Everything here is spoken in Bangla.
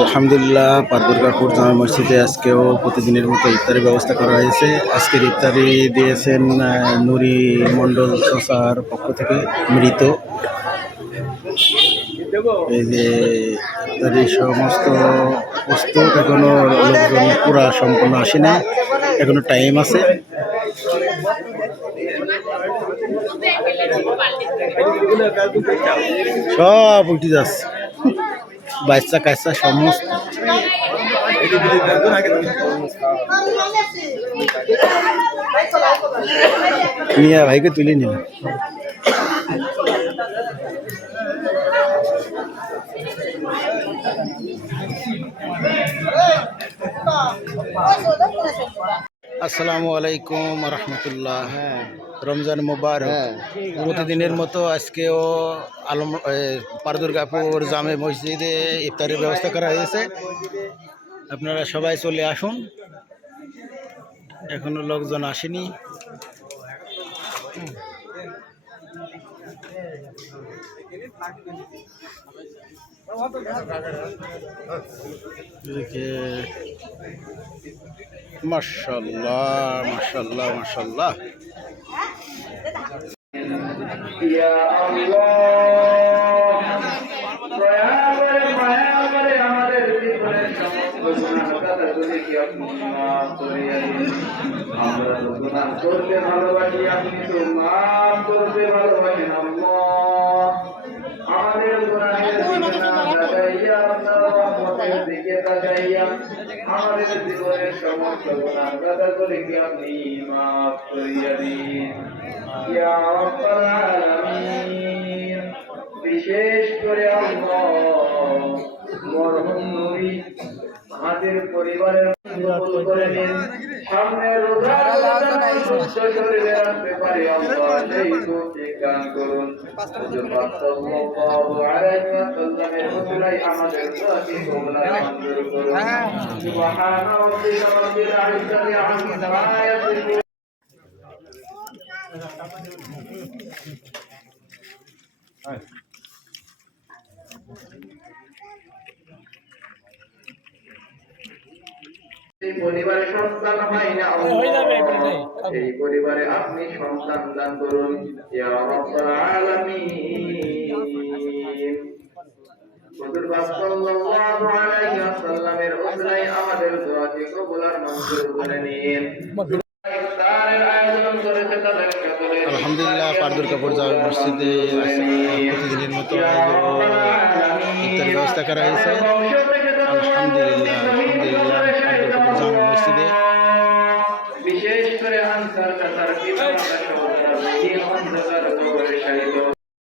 আলহামদুলিল্লাহ, দুর্গাপুর জামে মসজিদে আজকেও প্রতিদিনের মতো ইফতারের ব্যবস্থা করা হয়েছে। আজকের ইফতারি দিয়েছেন নুরি মণ্ডল চাচার পক্ষ থেকে মৃত। এই যে ইফতারির সমস্ত প্রস্তুত, এখনো লোকজন পুরা সম্পূর্ণ আসে না, এখনো টাইম আছে। সব উঠে যাচ্ছে, বাচ্চা কাচ্চা সমস্ত। মিয়া ভাইকে তুলে নিল। আসসালামু আলাইকুম রহমতুল্লাহ। রমজান মুবারক। প্রতিদিনের মতো আজকেও দুর্গাপুর জামে মসজিদে ইফতারের ব্যবস্থা করা হয়েছে। আপনারা সবাই চলে আসুন, এখনো লোকজন আসেনি। মাশাআল্লাহ মাশাআল্লাহ মাশাআল্লাহ। ইয়া আল্লাহ, দয়া করে মায়া করে আমাদের জীবনের সমস্ত গুনাহগুলো কি আপনি মাফ করে দিন। আমরা তো গুনাহ করতে ভালোবাসি, আপনি তো মাফ করতে ভালোবাসেন আল্লাহ। আমাদের গুনাহের দিকে না তাকাইয়া আপনার রহমতের দিকে তাকাইয়া আমাদের জীবনের সমস্ত গুনাহগুলো কি আপনি মাফ করে দিন। ইয়া রাব্বাল আলামিন, বিশেষ করে আল্লাহ মরহুম নবী আমাদের পরিবারের কবুল করে নিন। সামনে রোজা সুস্থ শরীরে রাখতে পারি আল্লাহ, সেই তৌফিক দান করুন। হুজুর পাক সাল্লাল্লাহু আলাইহি ওয়াসাল্লামের উসিলায় আমাদের দোয়াকে কবুল মঞ্জুর করুন। সুবহান রাব্বিকা রাব্বিল ইজ্জাতি আম্মা ইয়াসিফুন। এই পরিবারে সন্তান হয় না, এই পরিবারে আপনি সন্তান দান করুন ইয়া রাব্বাল আলামিন। হুজুর পাক সাল্লাল্লাহু আলাইহি ওয়াসাল্লামের উসিলায় আমাদের দোয়াকে কবুল আর মঞ্জুর করে নিন। ইফতারের আয়োজন করেছে তাদের সকলে। আলহামদুলিল্লাহ, দুর্গাপুর জামে মসজিদে প্রতিদিনের মতো ইফতারের ব্যবস্থা করা হয়েছে। আলহামদুলিল্লাহ আলহামদুলিল্লাহ, দুর্গাপুর জামে মসজিদে বিশেষ করে আনসার কাতার কি